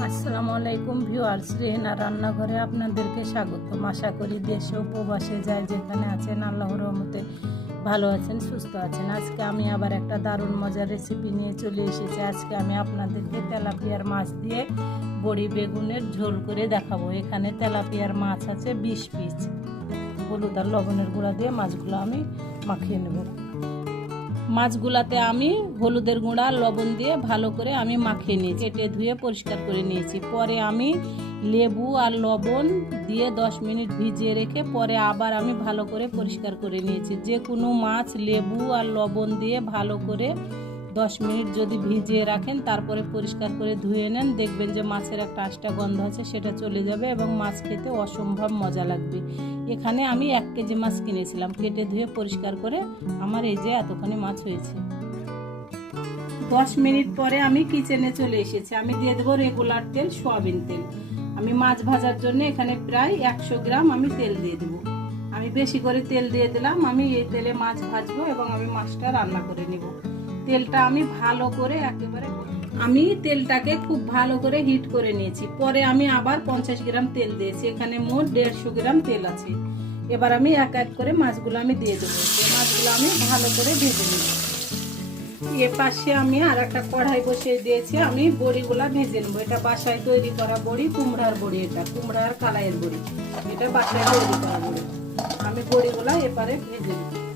আসসালামু আলাইকুম ভিউয়ার্স, রেহেনা রান্নাঘরে আপনাদেরকে স্বাগতম। আশা করি দেশে ও প্রবাসে যায় যেখানে আছেন, আল্লাহর রহমতে ভালো আছেন, সুস্থ আছেন। আজকে আমি আবার একটা দারুণ মজার রেসিপি নিয়ে চলে এসেছি। আজকে আমি আপনাদেরকে তেলাপিয়ার মাছ দিয়ে বড়ি বেগুনের ঝোল করে দেখাবো। এখানে তেলাপিয়ার মাছ আছে বিশ পিস। হলুদ আর লবণের গুঁড়া দিয়ে মাছগুলো আমি মাখিয়ে নেব। মাছগুলাতে আমি হলুদের গুঁড়া, লবণ দিয়ে ভালো করে আমি মাখিয়ে নিয়েছি। কেটে ধুয়ে পরিষ্কার করে নিয়েছি। পরে আমি লেবু আর লবণ দিয়ে দশ মিনিট ভিজিয়ে রেখে পরে আবার আমি ভালো করে পরিষ্কার করে নিয়েছি। যে কোনো মাছ লেবু আর লবণ দিয়ে ভালো করে দশ মিনিট যদি ভিজিয়ে রাখেন, তারপরে পরিষ্কার করে ধুয়ে নেন, দেখবেন যে মাছের একটা আষ্টা গন্ধ আছে, সেটা চলে যাবে এবং মাছ খেতে অসম্ভব মজা লাগবে। এখানে আমি এক কেজি মাছ কিনেছিলাম, কেটে ধুয়ে পরিষ্কার করে আমার এই যে এতখানি মাছ হয়েছে। দশ মিনিট পরে আমি কিচেনে চলে এসেছি। আমি দিয়ে দেবো রেগুলার তেল, সোয়াবিন তেল। আমি মাছ ভাজার জন্য এখানে প্রায় একশো গ্রাম আমি তেল দিয়ে দেবো। আমি বেশি করে তেল দিয়ে দিলাম, আমি এই তেলে মাছ ভাজবো এবং আমি মাছটা রান্না করে নিব। তেলটা আমি ভালো করে একেবারে আমি তেলটাকে খুব ভালো করে হিট করে নিয়েছি। পরে আমি আবার পঞ্চাশ গ্রাম তেল দিয়েছি। এখানে মোট দেড়শো গ্রাম তেল আছে। এবার আমি এক এক করে মাছগুলো আমি দিয়ে দেবো। মাছগুলো আমি ভালো করে ভেজে নেব। এ পাশে আমি আর একটা কড়াই বসিয়ে দিয়েছি। আমি বড়িগুলা ভেজে নেব। এটা বাসায় তৈরি করা বড়ি, কুমড়ার বড়ি এটা। কুমড়ার কালাইয়ের বড়ি। এটা বাসায় তৈরি করা বড়ি। আমি বড়িগুলা এপারে ভেজে নেব।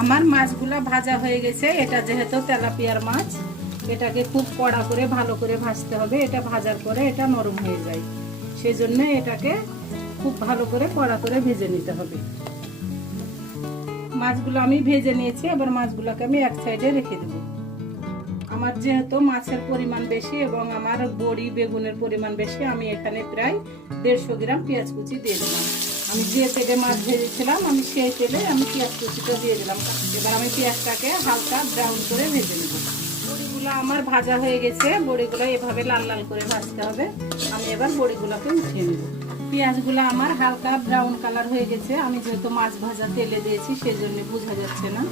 আমার মাছগুলা ভাজা হয়ে গেছে। এটা যেহেতু তেলাপিয়ার মাছ, এটাকে খুব কড়া করে ভালো করে ভাজতে হবে। এটা ভাজার পরে এটা নরম হয়ে যায়। সেজন্য এটাকে খুব ভালো করে কড়া করে ভেজে নিতে হবে। মাছগুলো আমি ভেজে নিয়েছি, এবার মাছগুলোকে আমি এক সাইডে রেখে দেব। আমার যেহেতু মাছের পরিমাণ বেশি এবং আমার বড়ি বেগুনের পরিমাণ বেশি, আমি এখানে প্রায় দেড়শো গ্রাম পেঁয়াজ কুচি দিয়ে দিলাম। আমি যে তেলে মাছ ভেজেছিলাম, আমি সেই তেলে আমি পেঁয়াজ কুচিটা দিয়ে দিলাম। এবার আমি পেঁয়াজটাকে হালকা ব্রাউন করে ভেজে নেব। বড়িগুলো আমার ভাজা হয়ে গেছে, বড়িগুলো এভাবে লাল লাল করে ভাজতে হবে। আমি এবার বড়িগুলোকে উঠিয়ে নেব। পেঁয়াজগুলো আমার হালকা ব্রাউন কালার হয়ে গেছে। আমি যেহেতু মাছ ভাজা তেলে দিয়েছি সেই সেজন্য বোঝা যাচ্ছে না।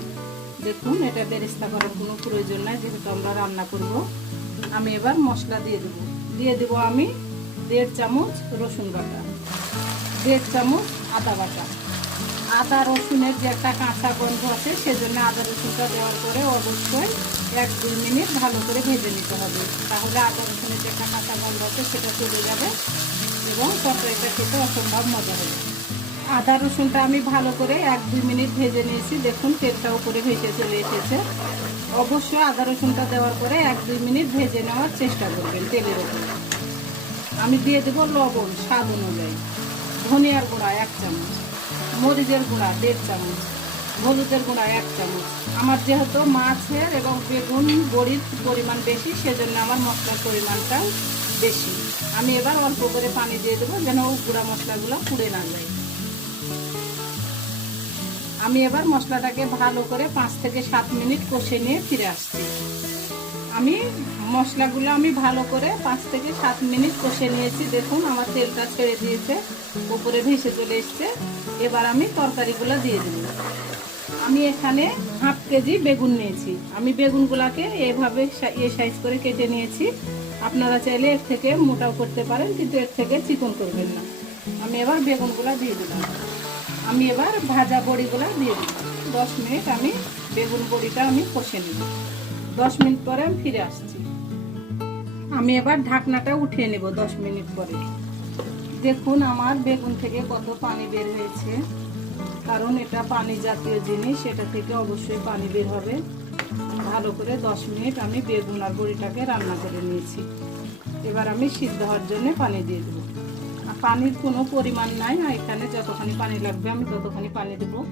দেখুন, এটা বেরেস্তা করার কোনো প্রয়োজন নাই, যেহেতু আমরা রান্না করব। আমি এবার মশলা দিয়ে দেবো। দিয়ে দেবো আমি দেড় চামচ রসুন বাটা। দেড় চামচ আদা বাটা। আদা, রসুনের যে একটা কাঁচা গন্ধ আছে, সেজন্য আদা, রসুনটা দেওয়ার পরে অবশ্যই এক দুই মিনিট ভালো করে ভেজে নিতে হবে। তাহলে আদা, রসুনের যে একটা কাঁচা গন্ধ আছে, সেটা চলে যাবে এবং তরকারিটা খেতে অসম্ভব মজা হবে। আদা, রসুনটা আমি ভালো করে এক দুই মিনিট ভেজে নিয়েছি। দেখুন, তেলটা উপরে ভেসে চলে এসেছে। অবশ্যই আদা, রসুনটা দেওয়ার পরে এক দুই মিনিট ভেজে নেওয়ার চেষ্টা করবেন তেলের উপরে। আমি দিয়ে দেবো লবণ, স্বাদ অনুযায়ী। ধনিয়ার গুঁড়া এক চামচ, মরিচের গুঁড়া দেড় চামচ, হলুদের গুঁড়া এক চামচ। আমার যেহেতু মাছের এবং বেগুন বড়ির পরিমাণ বেশি, সেজন্য আমার মশলার পরিমাণটাও বেশি। আমি এবার অল্প করে পানি দিয়ে দেবো যেন গুঁড়া মশলাগুলো পুড়ে না যায়। আমি এবার মশলাটাকে ভালো করে পাঁচ থেকে সাত মিনিট কষে নিয়ে ফিরে আসছি। আমি মশলাগুলো আমি ভালো করে পাঁচ থেকে সাত মিনিট কষে নিয়েছি। দেখুন, আমার তেলটা ছেড়ে দিয়েছে, উপরে ভেসে চলে এসছে। এবার আমি তরকারিগুলো দিয়ে দেব। আমি এখানে হাফ কেজি বেগুন নিয়েছি। আমি বেগুনগুলোকে এভাবে এ সাইজ করে কেটে নিয়েছি। আপনারা চাইলে এর থেকে মোটাও করতে পারেন, কিন্তু এর থেকে চিকন করবেন না। আমি এবার বেগুনগুলো দিয়ে দিলাম। আমি এবার ভাজা বড়িগুলো দিয়ে দিলাম। দশ মিনিট আমি বেগুন বড়িটা আমি কষে নিব দশ মিনিট পরে আমি ফিরে আসছি। আমি এবার ঢাকনাটা উঠিয়ে নেব দশ মিনিট পরে। দেখুন আমার বেগুন থেকে কত পানি বের হয়েছে। কারণ এটা পানি জাতীয় জিনিস এটা থেকে অবশ্যই পানি বের হবে। ভালো করে দশ মিনিট আমি বেগুন আর বড়িটাকে রান্না করে নিয়েছি। এবার আমি সিদ্ধ হওয়ার জন্য পানি দিয়ে দেবো। আর পানির কোনো পরিমাণ নাই, আর এখানে যতখানি পানি লাগবে আমি ততখানি পানি দেবো।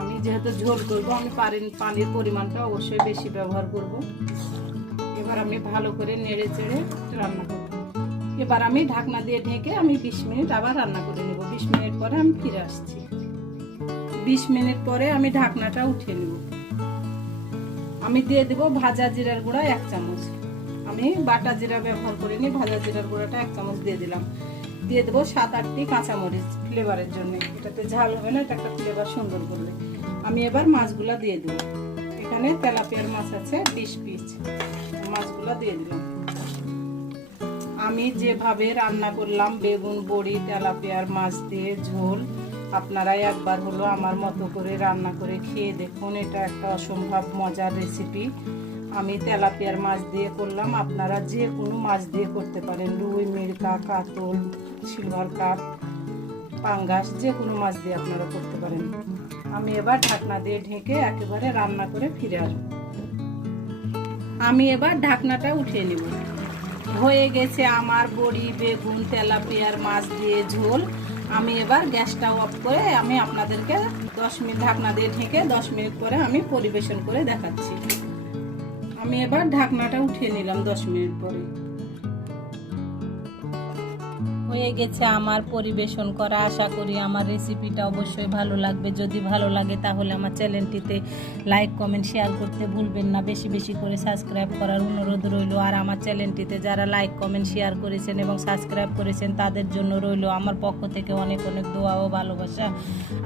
আমি যেহেতু ঝোল করব, আমি পানি- পানির পরিমাণটা অবশ্যই বেশি ব্যবহার করব। এবার আমি ভালো করে নেড়ে চেড়ে রান্না করব। এবার আমি ঢাকনা দিয়ে ঢেকে আমি বিশ মিনিট আবার রান্না করে নেব। বিশ মিনিট পরে আমি ফিরে আসছি। বিশ মিনিট পরে আমি ঢাকনাটা উঠিয়ে নেব। আমি দিয়ে দেব ভাজা জিরার গুঁড়া এক চামচ। আমি বাটা জিরা ব্যবহার করিনি, ভাজা জিরার গুঁড়াটা এক চামচ দিয়ে দিলাম। দিয়ে দেবো সাত আটটি কাঁচামরিচ ফ্লেভারের জন্য। এটাতে ঝাল হবে না, এটা একটা ফ্লেভার সুন্দর করবে। আমি এবার মাছগুলা দিয়ে দেবো। এখানে তেলাপিয়ার মাছ আছে, বিশ পিস। মাছগুলো দিয়ে দিলাম। আমি যেভাবে রান্না করলাম, বেগুন, বড়ি, তেলাপিয়ার মাছ দিয়ে ঝোল, আপনারা একবার হলো আমার মতো করে রান্না করে খেয়ে দেখুন, এটা একটা অসম্ভব মজার রেসিপি আমি তেলাপিয়ার মাছ দিয়ে করলাম, আপনারা যে কোনো মাছ দিয়ে করতে পারেন। রুই মিরকা কাতল, সিলভার কাপ পাঙ্গাস, যে কোনো মাছ দিয়ে আপনারা করতে পারেন। আমি এবার ঢাকনা দিয়ে ঢেকে একেবারে রান্না করে ফিরে আসব। আমি এবার ঢাকনাটা উঠিয়ে নেব। হয়ে গেছে আমার বড়ি, বেগুন, তেলাপিয়ার মাছ দিয়ে ঝোল। আমি এবার গ্যাসটা অফ করে আমি আপনাদেরকে দশ মিনিট ঢাকনা দিয়ে ঢেকে দশ মিনিট পরে আমি পরিবেশন করে দেখাচ্ছি। আমি এবার ঢাকনাটা উঠিয়ে নিলাম দশ মিনিট পরে। হয়ে গেছে আমার পরিবেশন করা। আশা করি আমার রেসিপিটা অবশ্যই ভালো লাগবে। যদি ভালো লাগে তাহলে আমার চ্যানেলটিতে লাইক কমেন্ট শেয়ার করতে ভুলবেন না। বেশি বেশি করে সাবস্ক্রাইব করার অনুরোধ রইল। আর আমার চ্যানেলটিতে যারা লাইক কমেন্ট শেয়ার করেছেন এবং সাবস্ক্রাইব করেছেন তাদের জন্য রইল আমার পক্ষ থেকে অনেক অনেক দোয়া ও ভালোবাসা।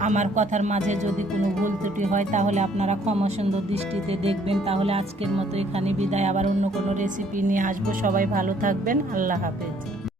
আমার কথার মাঝে যদি কোনো ভুল ত্রুটি হয় তাহলে আপনারা ক্ষমা সুন্দর দৃষ্টিতে দেখবেন। তাহলে আজকের মতো এখানে বিদায়। আবার অন্য কোনো রেসিপি নিয়ে আসব। সবাই ভালো থাকবেন। আল্লাহ হাফেজ।